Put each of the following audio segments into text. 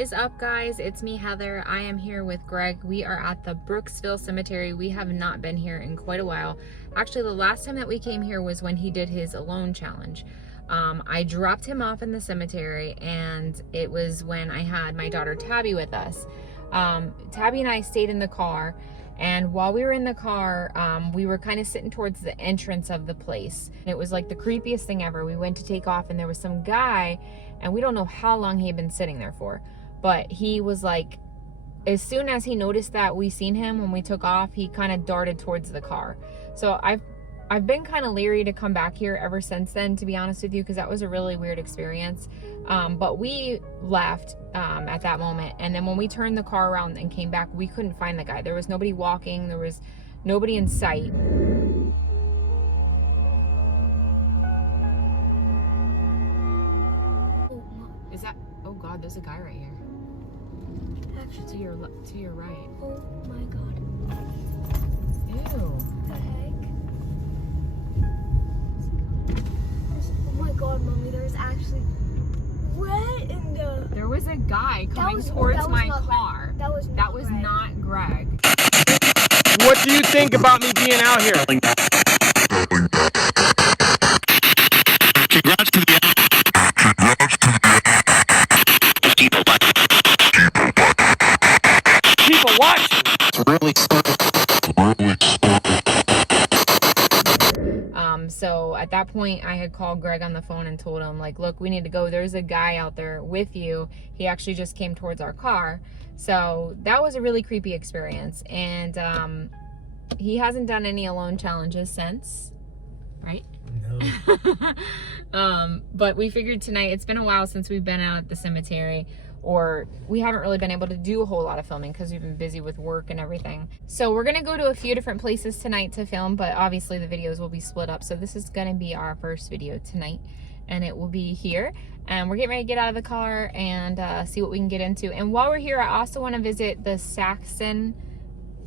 is up, guys? It's me, Heather. I am here with Greg. We are at the Brooksville Cemetery. We have not been here in quite a while. Actually, the last time that we came here was when he did his alone challenge. I dropped him off in the cemetery, and it was when I had my daughter Tabby with us. Tabby and I stayed in the car, and while we were in the car, we were kind of sitting towards the entrance of the place. It was like the creepiest thing ever. We went to take off, and there was some guy, and we don't know how long he had been sitting there for, but he was like, as soon as he noticed that we seen him when we took off, he kind of darted towards the car. So I've been kind of leery to come back here ever since then, to be honest with you, because that was a really weird experience. But we left at that moment, and then when we turned the car around and came back, we couldn't find the guy. There was nobody walking, there was nobody in sight. Is that, oh God, there's a guy right here. Actually, to your right. Oh my God. Ew. The heck? Oh my God, Mommy, there's actually red in the... There was a guy coming towards my car. That was not Greg. What do you think about me being out here? Congrats to the people watching. So at that point, I had called Greg on the phone and told him, like, look, we need to go. There's a guy out there with you. He actually just came towards our car. So that was a really creepy experience. And he hasn't done any alone challenges since, right? No. But we figured tonight, it's been a while since we've been out at the cemetery, or we haven't really been able to do a whole lot of filming because we've been busy with work and everything. So we're gonna go to a few different places tonight to film, but obviously the videos will be split up. So this is gonna be our first video tonight, and it will be here. And we're getting ready to get out of the car and see what we can get into. And while we're here, I also want to visit the Saxon,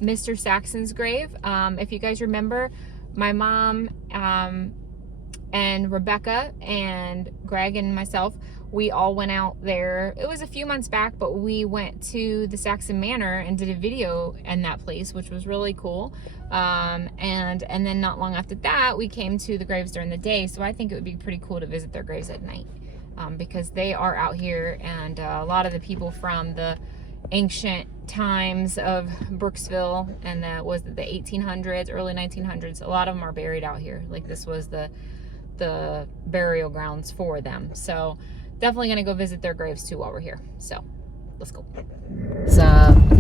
Mr. Saxon's grave. If you guys remember, my mom and Rebecca and Greg and myself, we all went out there. It was a few months back, but we went to the Saxon Manor and did a video in that place, which was really cool. And then not long after that, we came to the graves during the day. So I think it would be pretty cool to visit their graves at night, because they are out here, and a lot of the people from the ancient times of Brooksville, and that was the 1800s, early 1900s, a lot of them are buried out here. Like, this was the burial grounds for them. So definitely gonna go visit their graves too while we're here. So let's go. It's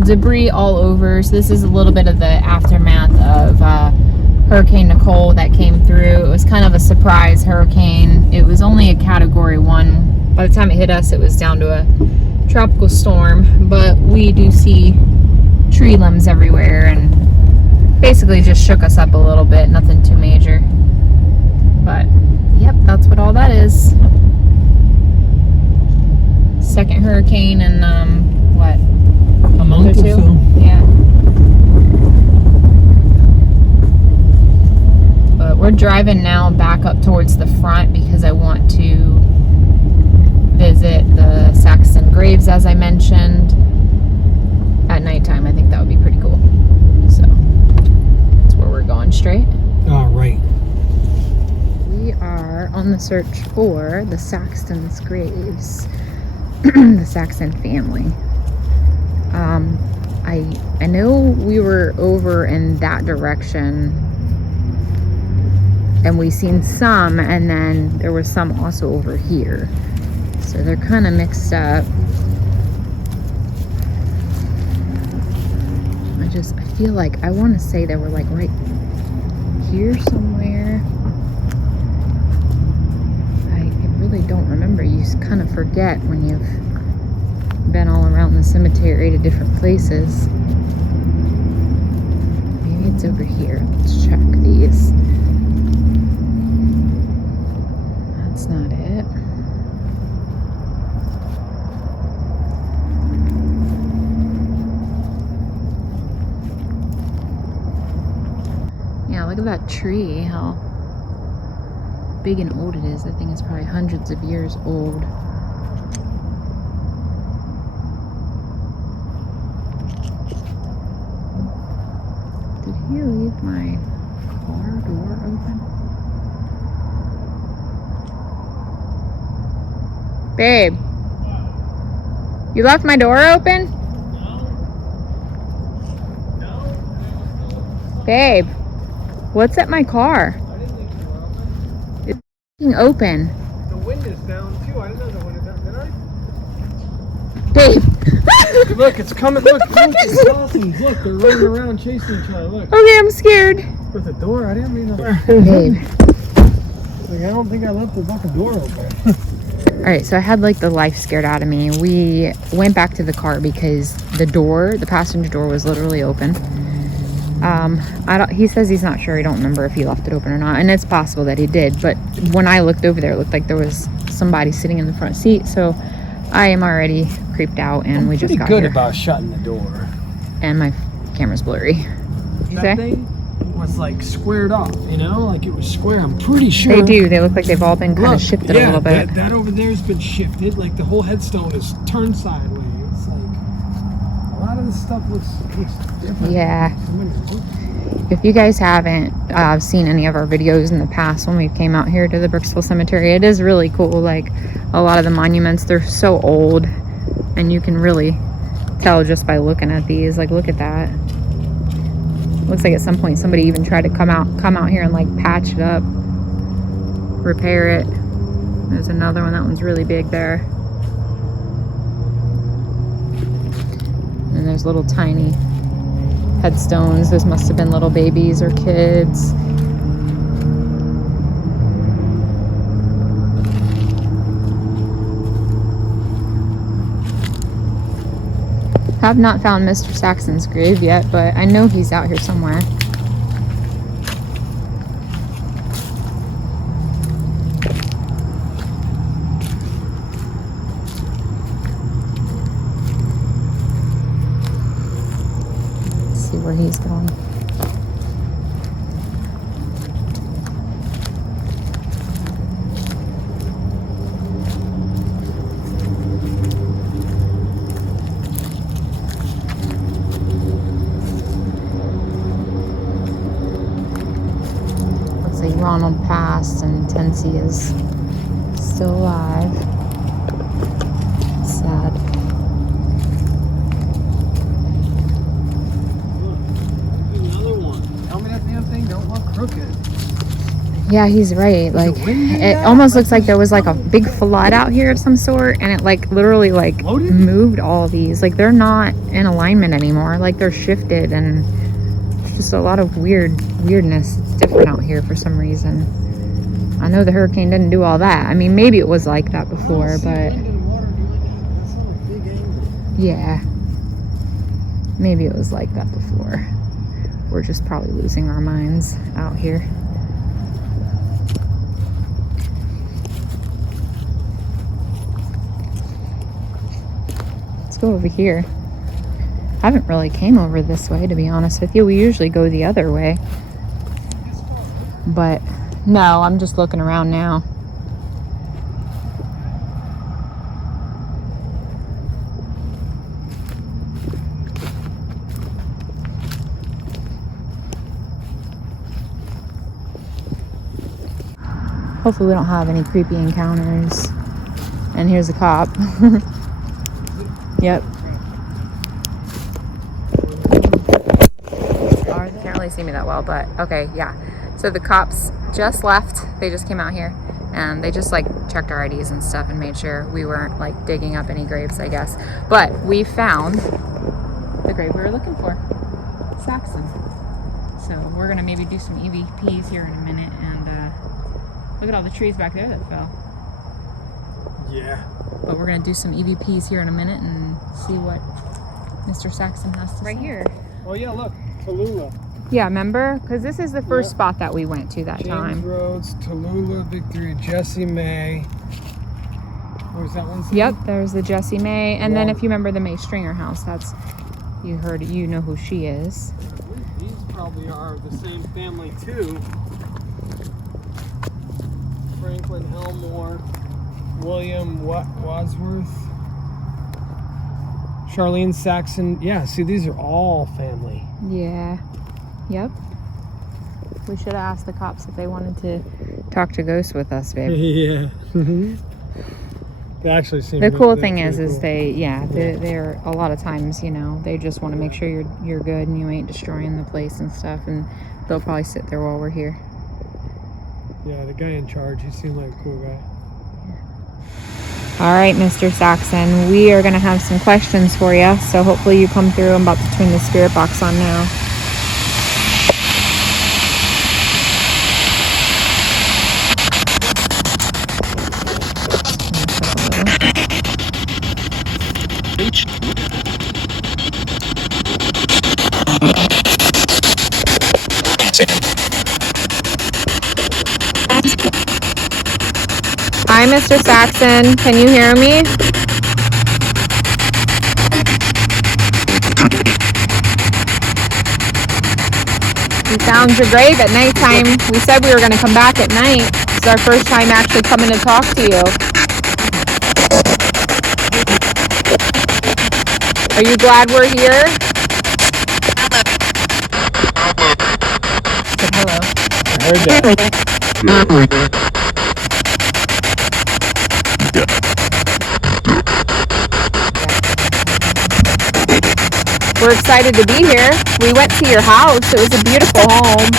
debris all over. So this is a little bit of the aftermath of Hurricane Nicole that came through. It was kind of a surprise hurricane. It was only a Category 1. By the time it hit us, it was down to a tropical storm, but we do see tree limbs everywhere, and basically just shook us up a little bit. Nothing too major, but yep, that's what all that is. Second hurricane in what, a month or two? Yeah. But we're driving now back up towards the front because I want to visit the Saxon graves, as I mentioned, at nighttime. I think that would be pretty cool. So that's where we're going, straight. All right. We are on the search for the Saxon's graves. The Saxon family. I know we were over in that direction, and we seen some, and then there was some also over here. So they're kind of mixed up. I feel like, I want to say they were like right here somewhere. I really don't remember. You just kind of forget when you've been all around the cemetery to different places. Maybe it's over here. Let's check these. That's not it. Yeah, look at that tree, how big and old it is. That thing is probably hundreds of years old. you leave my car door open? Babe, you left my door open? Babe, what's at my car? I didn't think you were open. It's f***ing open. The wind is down too. I didn't know the wind was down, did I? Babe. Look, it's coming. Look, it's Saxons. Look, they're running around chasing each other. Look. Okay, I'm scared. With the door, I didn't mean to. Babe. Like, I don't think I left the fucking door open. All right, so I had like the life scared out of me. We went back to the car because the passenger door was literally open. He says he's not sure. He don't remember if he left it open or not. And it's possible that he did. But when I looked over there, it looked like there was somebody sitting in the front seat. So I am already creeped out, and we just got good here. about shutting the door. And my camera's blurry. You That say? thing was like squared off, you know? Like it was square. I'm pretty sure. They do. They look like they've all been kind of shifted a little bit. That over there has been shifted. Like the whole headstone is turned sideways. Like a lot of this stuff looks different. Yeah. If you guys haven't seen any of our videos in the past when we came out here to the Brooksville Cemetery, it is really cool. Like a lot of the monuments, they're so old, and you can really tell just by looking at these. Like, look at that. Looks like at some point somebody even tried to come out here and like patch it up, repair it. There's another one. That one's really big there. And there's little tiny headstones. Those must have been little babies or kids. Have not found Mr. Saxon's grave yet, but I know he's out here somewhere. Let's see where he's going. Ronald passed and Tensi is still alive. Sad. Another one. Tell me that damn thing don't look crooked. Yeah, he's right. Like, it almost looks like there was like a big flood out here of some sort, and it like literally like moved all these. Like, they're not in alignment anymore. Like, they're shifted, and it's just a lot of weirdness. It's different out here for some reason. I know the hurricane didn't do all that. I mean, maybe it was like that before, but yeah, maybe it was like that before. We're just probably losing our minds out here. Let's go over here. I haven't really came over this way, to be honest with you. We usually go the other way. But no, I'm just looking around now. Hopefully we don't have any creepy encounters. And here's a cop. Yep. Can't really see me that well, but okay, yeah. So the cops just left. They just came out here and they just like checked our IDs and stuff and made sure we weren't like digging up any graves, I guess. But we found the grave we were looking for, Saxon. So we're gonna maybe do some EVPs here in a minute, and look at all the trees back there that fell. Yeah. But we're gonna do some EVPs here in a minute and see what Mr. Saxon has to say. Right here. Oh yeah, look, Tallulah. Yeah, remember? Because this is the first spot that we went to that James time. Rhodes, Tallulah, Victory, Jessie May. Where's that one? Yep, there's the Jessie May. And then if you remember the May Stringer house, that's, you know who she is. These probably are the same family too. Franklin Elmore, William Wadsworth, Charlene Saxon. Yeah, see, these are all family. Yeah. Yep. We should have asked the cops if they wanted to talk to ghosts with us, babe. Yeah. They actually seem. The cool thing pretty is cool. they're a lot of times, you know, they just want to make sure you're good and you ain't destroying the place and stuff, and they'll probably sit there while we're here. Yeah, the guy in charge, he seemed like a cool guy. All right, Mr. Saxon, we are going to have some questions for you, so hopefully you come through. I'm about to turn the spirit box on now. Hi, Mr. Saxon. Can you hear me? You sound great at nighttime. We said we were going to come back at night. It's our first time actually coming to talk to you. Are you glad we're here? Hello. I heard that. We're excited to be here. We went to your house. It was a beautiful home.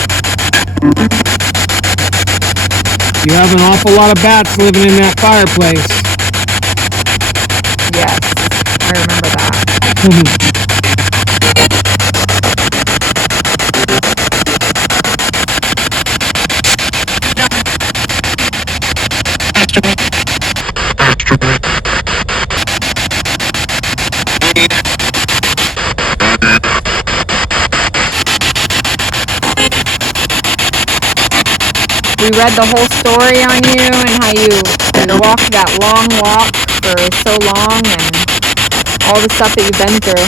You have an awful lot of bats living in that fireplace. Yes, I remember that. We read the whole story on you and how you walked that long walk for so long and all the stuff that you've been through.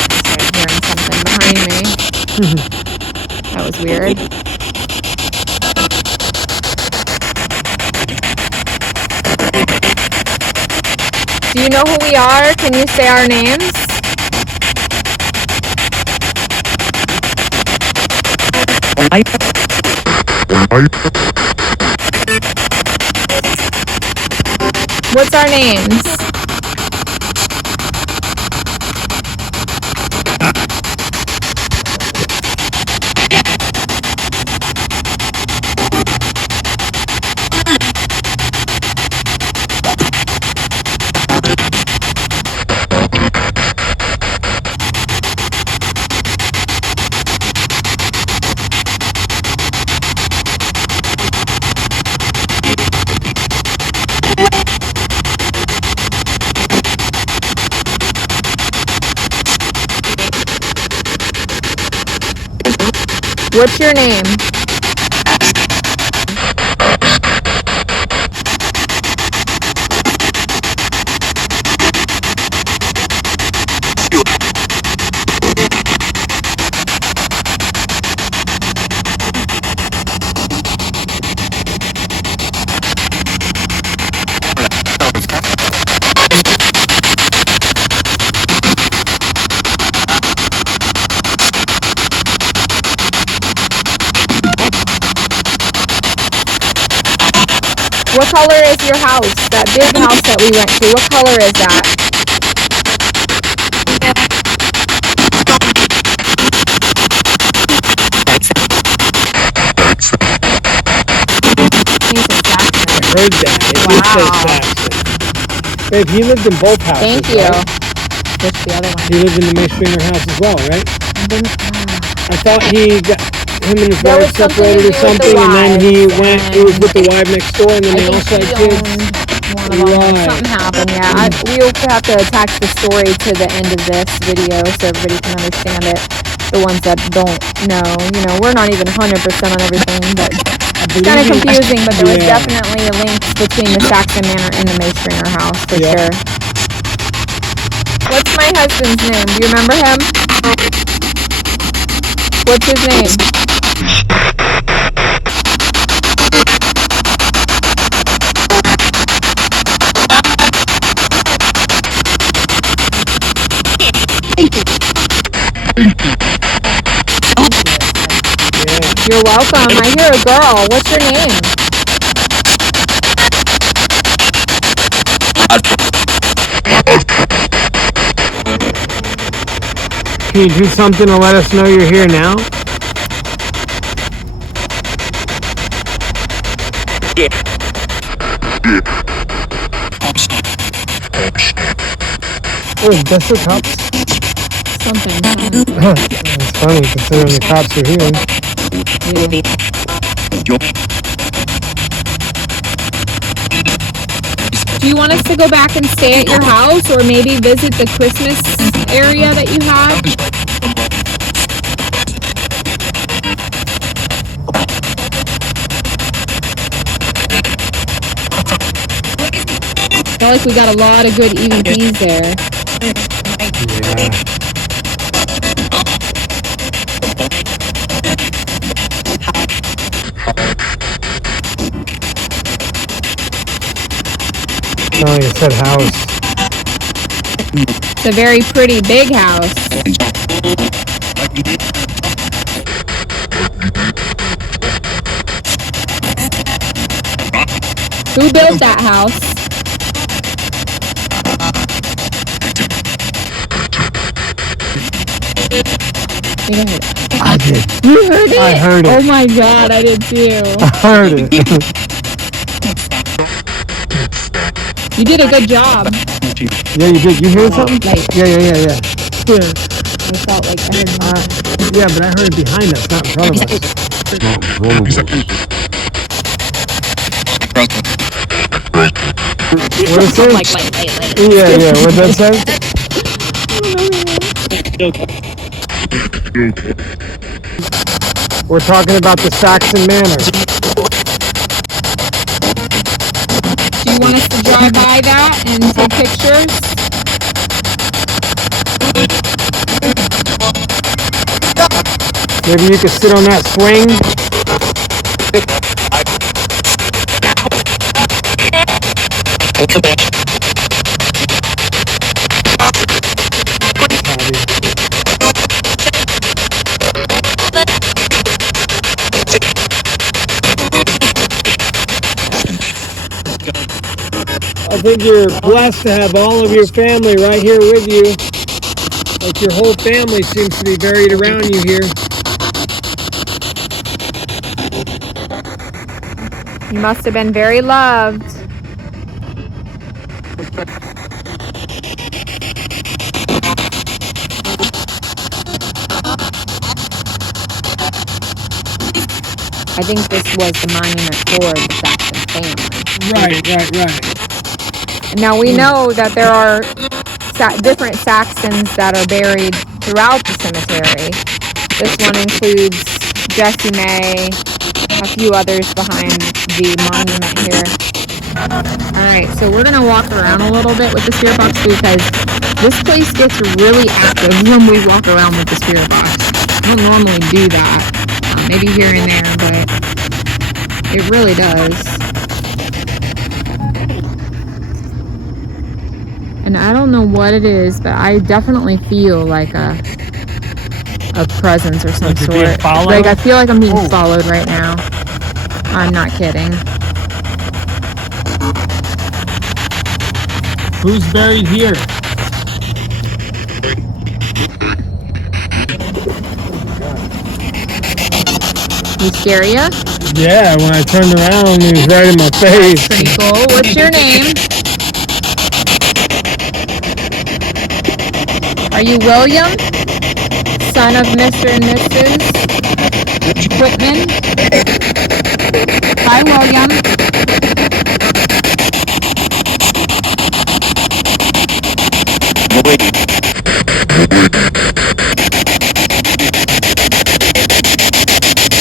I started hearing something behind me. That was weird. Do you know who we are? Can you say our names? What's our names? What's your name? What color is your house? That big house that we went to, what color is that? He's a Saxon. I heard that. It did say Saxon. Babe, he lived in both houses. Thank you. Right? What's the other one? He lived in the May Stringer house as well, right? I thought him and his wife separated or something, and then he was with the wife next door, and then they also had kids. One of them. Something happened, yeah. We'll have to attach the story to the end of this video so everybody can understand it. The ones that don't know, you know, we're not even 100% on everything, but it's kind of confusing, but there was definitely a link between the Saxon Manor and the May Stringer house, for sure. What's my husband's name? Do you remember him? What's his name? You're welcome. I hear a girl. What's your name? Can you do something to let us know you're here now? Oh, that's the cops. Something. It's funny considering the cops are here. Do you want us to go back and stay at your house, or maybe visit the Christmas area that you have? I feel like we got a lot of good EVPs there. Yeah. No, you said house. It's a very pretty big house. Who built that house? I did. You heard it? I heard it. Oh my god, I did too. I heard it. You did a good job. Yeah, you did. You heard something? Like, Yeah. I felt like I heard Yeah, but I heard it behind us, not in front of us. What it say? like. Yeah. What that say? We're talking about the Saxon Manor. Do you want us to drive by that and take pictures? Maybe you could sit on that swing. I think you're blessed to have all of your family right here with you. Like your whole family seems to be buried around you here. You must have been very loved. I think this was the monument for the Saxon family. Right. Now we know that there are different Saxons that are buried throughout the cemetery. This one includes Jessie May, a few others behind the monument here. Alright, so we're going to walk around a little bit with the spirit box because this place gets really active when we walk around with the spirit box. I don't normally do that, maybe here and there, but it really does. And I don't know what it is, but I definitely feel like a presence or some sort. Like I feel like I'm being followed right now. I'm not kidding. Who's buried here? He scare ya? Yeah, when I turned around, he was right in my face. Pretty cool. What's your name? Are you William? Son of Mr. and Mrs. Whitman? Hi, William.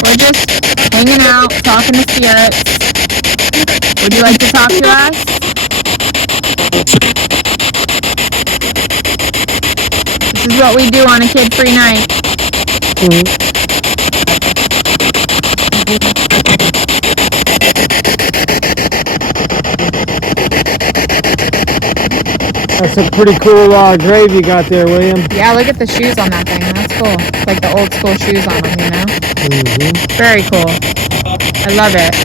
We're just hanging out, talking to spirits. Would you like to talk to us? This is what we do on a kid-free night. That's a pretty cool grave you got there, William. Yeah, look at the shoes on that thing. That's cool. Like the old school shoes on them, you know? Mm-hmm. Very cool. I love it.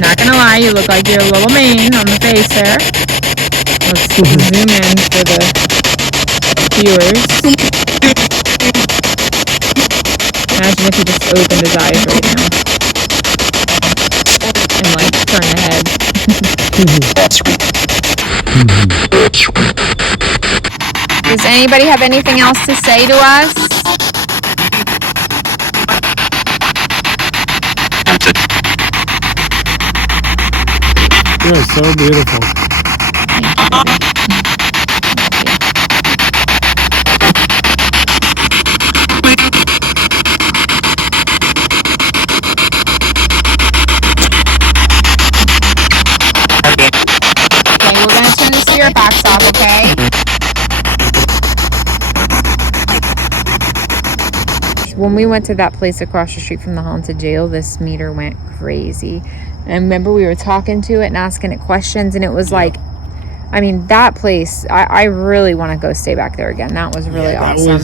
Not gonna lie, you look like you're a little mean on the face there. Let's zoom in for the viewers. Imagine if he just opened his eyes right now. And like turn the head. Does anybody have anything else to say to us? You're so beautiful. Okay, we're gonna turn the spirit box off, okay? When we went to that place across the street from the haunted jail, this meter went crazy. And I remember we were talking to it and asking it questions, and it was like, I mean, that place, I really want to go stay back there again. That was really awesome.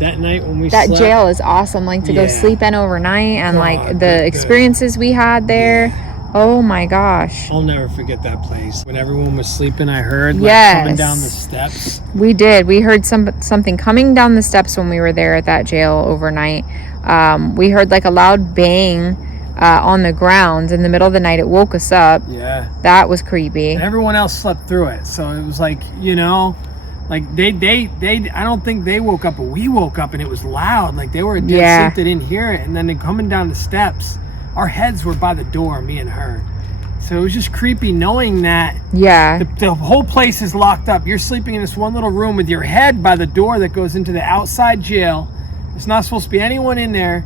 That night when we that slept. Jail is awesome, like to go sleep in overnight, and like the experiences we had there. Oh my gosh. I'll never forget that place. When everyone was sleeping, I heard coming down the steps. We did. We heard something coming down the steps when we were there at that jail overnight. We heard like a loud bang on the ground in the middle of the night. It woke us up. Yeah. That was creepy. And everyone else slept through it. So it was like, you know, like they I don't think they woke up, but we woke up and it was loud. Like they were dead asleep, they didn't hear it. And then coming down the steps, our heads were by the door, me and her. So it was just creepy knowing that the whole place is locked up. You're sleeping in this one little room with your head by the door that goes into the outside jail. There's not supposed to be anyone in there.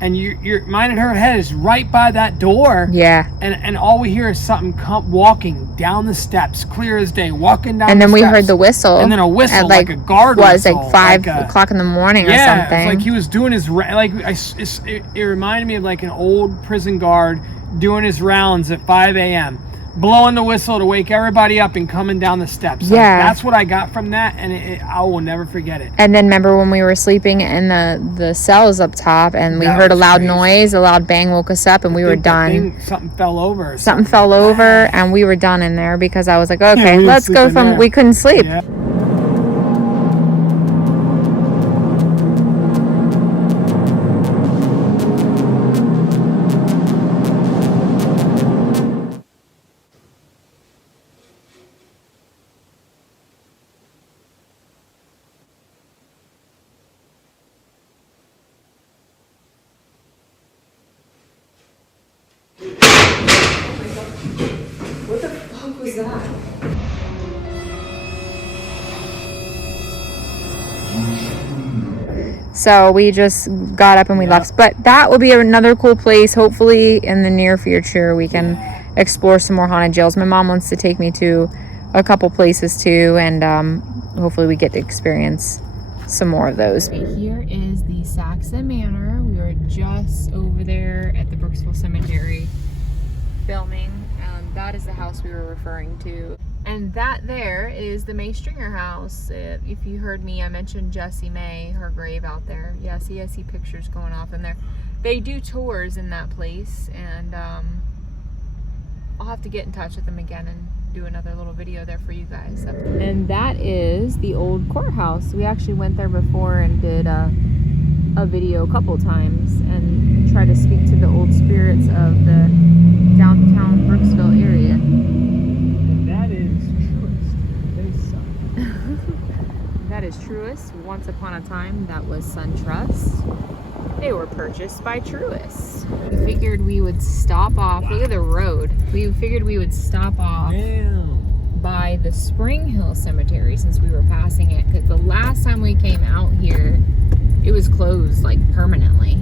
And your mine and her head is right by that door. Yeah. And all we hear is something walking down the steps, clear as day, walking down the steps. And then we heard the whistle. And then a whistle, like a guard whistle. Was like 5 o'clock in the morning or something. Yeah, it's like he was doing his, it reminded me of like an old prison guard doing his rounds at 5 a.m., blowing the whistle to wake everybody up and coming down the steps. Yeah. Like, that's what I got from that, and I will never forget it. And then remember when we were sleeping in the cells up top, and we heard a loud noise, a loud bang woke us up, and we were done. Something fell over. Something fell over, and we were done in there because I was like, okay, let's go from, we couldn't sleep. Yeah. So we just got up and we left. But that will be another cool place. Hopefully in the near future we can explore some more haunted jails. My mom wants to take me to a couple places too, and hopefully we get to experience some more of those. Here is the Saxon Manor. We are just over there at the Brooksville Cemetery filming. That is the house we were referring to. And that there is the May Stringer house. If you heard me, I mentioned Jessie May, her grave out there. Yeah, see, I see pictures going off in there. They do tours in that place, and I'll have to get in touch with them again and do another little video there for you guys. And that is the old courthouse. We actually went there before and did a video a couple times and tried to speak to the old spirits of the downtown Brooksville area. That is Truist. That is Truist. Once upon a time, that was SunTrust. They were purchased by Truist. We figured we would stop off. Look at the road. We figured we would stop off by the Spring Hill Cemetery since we were passing it. Because the last time we came out here, it was closed like permanently.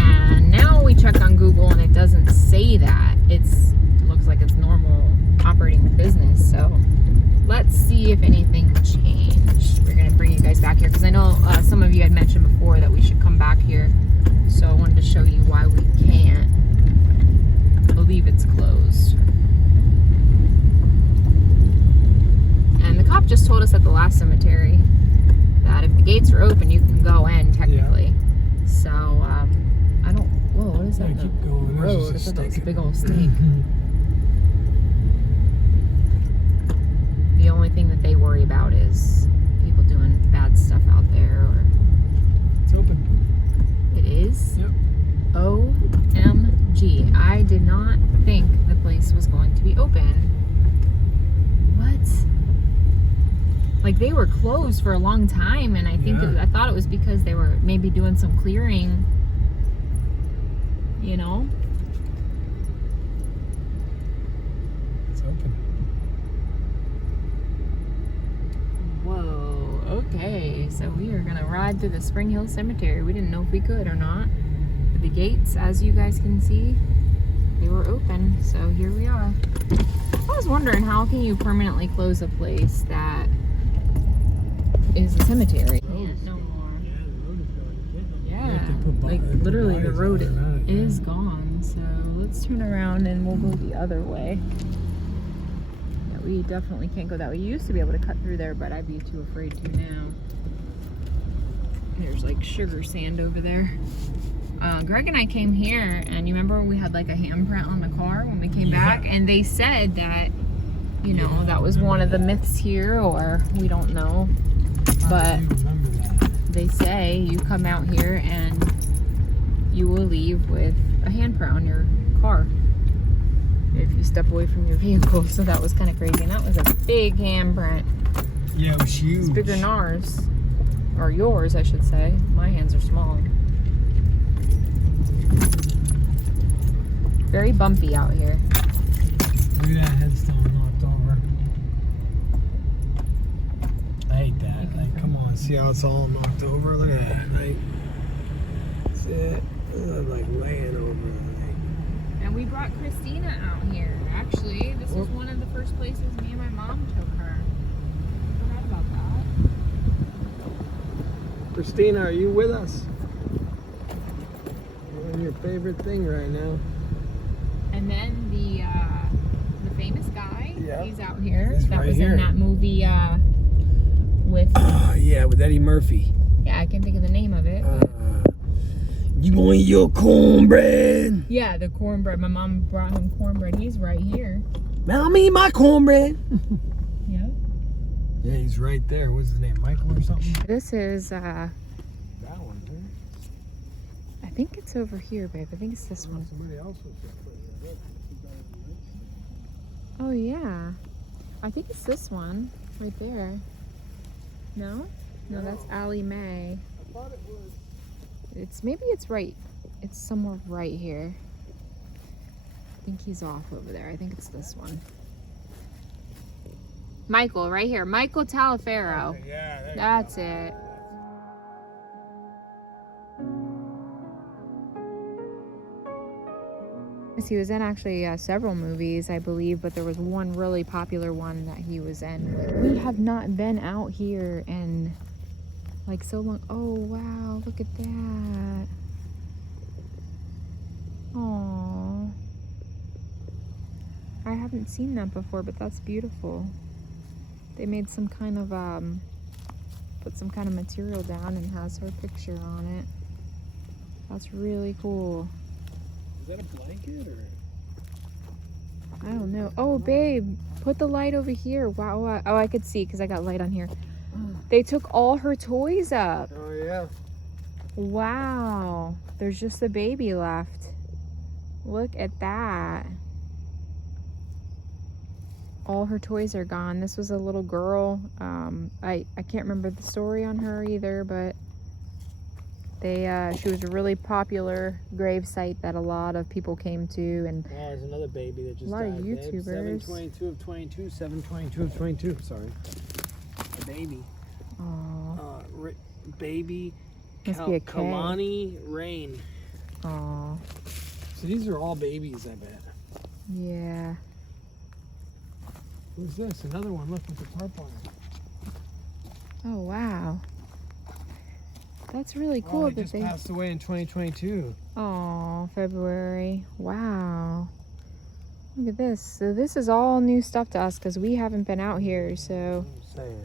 And now we checked on Google and it doesn't say that. It looks like it's normal operating business. So let's see if anything changed. We're gonna bring you guys back here because I know some of you had mentioned before that we should come back here. So I wanted to show you thought that was a steak. big old steak. The only thing that they worry about is people doing bad stuff out there, or It's open. it is. Yep. OMG. I did not think the place was going to be open. What? Like, they were closed for a long time, and I think Yeah. I thought it was because they were maybe doing some clearing, you know? It's open. Whoa, okay. So we are gonna ride through the Spring Hill Cemetery. We didn't know if we could or not. But the gates, as you guys can see, they were open, so here we are. I was wondering, how can you permanently close a place that is a cemetery? Can't no more. Yeah, the road is gone. You can't no more. You Yeah, have to put like put literally the bodies road all around it, yeah. is gone. So let's turn around and we'll go the other way. Yeah, we definitely can't go that way. You used to be able to cut through there, but I'd be too afraid to now. There's like sugar sand over there. Greg and I came here, and you remember we had like a handprint on the car when we came back, and they said that, you know, Yeah, that was one of the myths here, or we don't know, but I do remember that. they say you come out here and you will leave with a handprint on your car if you step away from your vehicle. So that was kind of crazy, and that was a big handprint. Yeah, it was huge. It's bigger than ours, or yours, I should say. My hands are small. Very bumpy out here. Look at that headstone knocked over. I hate that. Like, come on, see how it's all knocked over? Look at that. Like, that's it. It's like laying over. Like, And we brought Christina out here. Actually, this was one of the first places me and my mom took her. I forgot about that. Christina, are you with us? You're doing your favorite thing right now. And then the famous guy, Yeah. he's out here. He's that right was here. in that movie with, Yeah, with Eddie Murphy. yeah, I can't think of the name of it. You gonna eat your cornbread? Yeah, the cornbread. My mom brought him cornbread. He's right here. I'll eat my cornbread. Yeah. Yeah, he's right there. What's his name? Michael or something? This is, That one, huh? I think it's over here, babe. I think it's this one. Somebody else was there. Oh, yeah. I think it's this one right there. No? No, that's Allie Mae. I thought it was. Maybe it's right. It's somewhere right here. I think he's off over there. I think it's this one. Michael, right here. Michael Talaferro. Yeah, there you That's it. He was in actually several movies, I believe, but there was one really popular one that he was in. We have not been out here in like so long. Oh wow, look at that. Aww. I haven't seen that before, but that's beautiful. They made some kind of put some kind of material down and has her picture on it. That's really cool. Is that a blanket or? I don't know. Oh, babe, put the light over here. Wow. Oh, I could see because I got light on here. They took all her toys up. Oh yeah. Wow. There's just the baby left. Look at that. All her toys are gone. This was a little girl. I can't remember the story on her either, but she was a really popular grave site that a lot of people came to, and Oh, there's another baby that just a lot of died. YouTubers. 7/22 of 22. 7/22 of 22. Sorry. A baby. Aw. Baby. Must be a K. Kalani Rain. Aw. So these are all babies, I bet. Yeah. Who's this? Another one. Look with the tarp on it. Oh, wow. That's really cool Oh, he that just they... passed away in 2022. Oh, February. Wow. Look at this. So this is all new stuff to us because we haven't been out here. So I'm saying.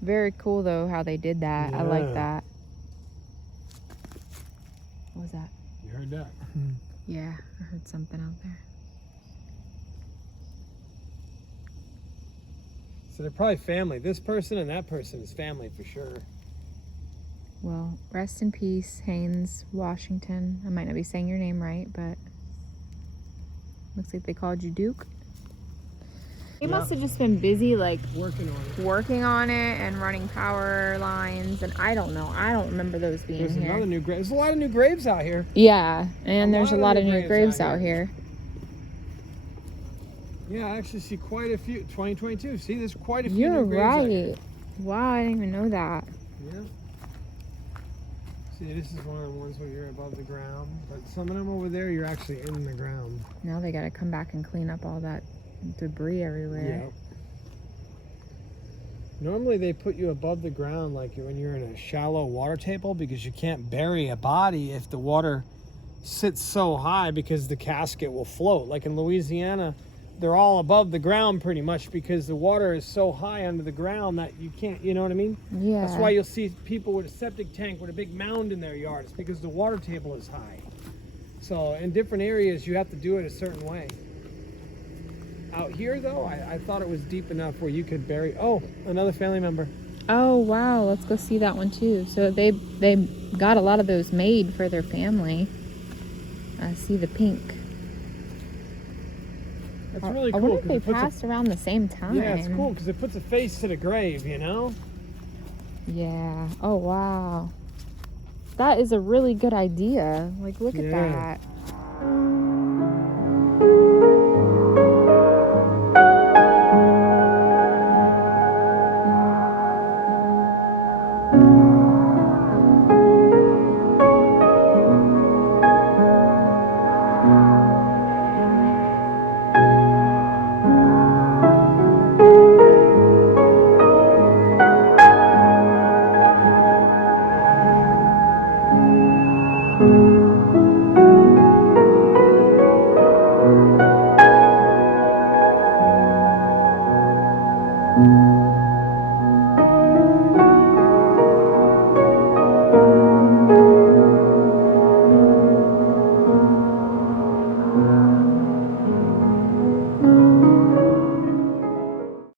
very cool though how they did that. I like Yeah. that. What was that? You heard that? Yeah, I heard something out there. So they're probably family. This person and that person is family for sure. Well, rest in peace, Haynes Washington. I might not be saying your name right, but looks like they called you Duke. He must have just been busy, like, working on it and running power lines, and I don't know. I don't remember those being There's here. another new grave. There's a lot of new graves out here. Yeah, and there's a lot of new graves out here. Yeah, I actually see quite a few. 2022. See, there's quite a few You're new graves out here. right. Wow, I didn't even know that. Yeah. See, this is one of the ones where you're above the ground, but some of them over there, you're actually in the ground. Now they gotta come back and clean up all that debris everywhere. Yeah. Normally they put you above the ground like when you're in a shallow water table because you can't bury a body if the water sits so high because the casket will float. Like in Louisiana, they're all above the ground pretty much because the water is so high under the ground that you can't, you know what I mean? Yeah. That's why you'll see people with a septic tank with a big mound in their yard. It's because the water table is high. So in different areas, you have to do it a certain way. Out here, though, I thought it was deep enough where you could bury... Oh, another family member. Oh, wow. Let's go see that one, too. So they got a lot of those made for their family. I see the pink. That's really cool. I wonder if they passed around the same time. Yeah, it's cool because it puts a face to the grave, you know? Yeah. Oh, wow. That is a really good idea. Like, look at that.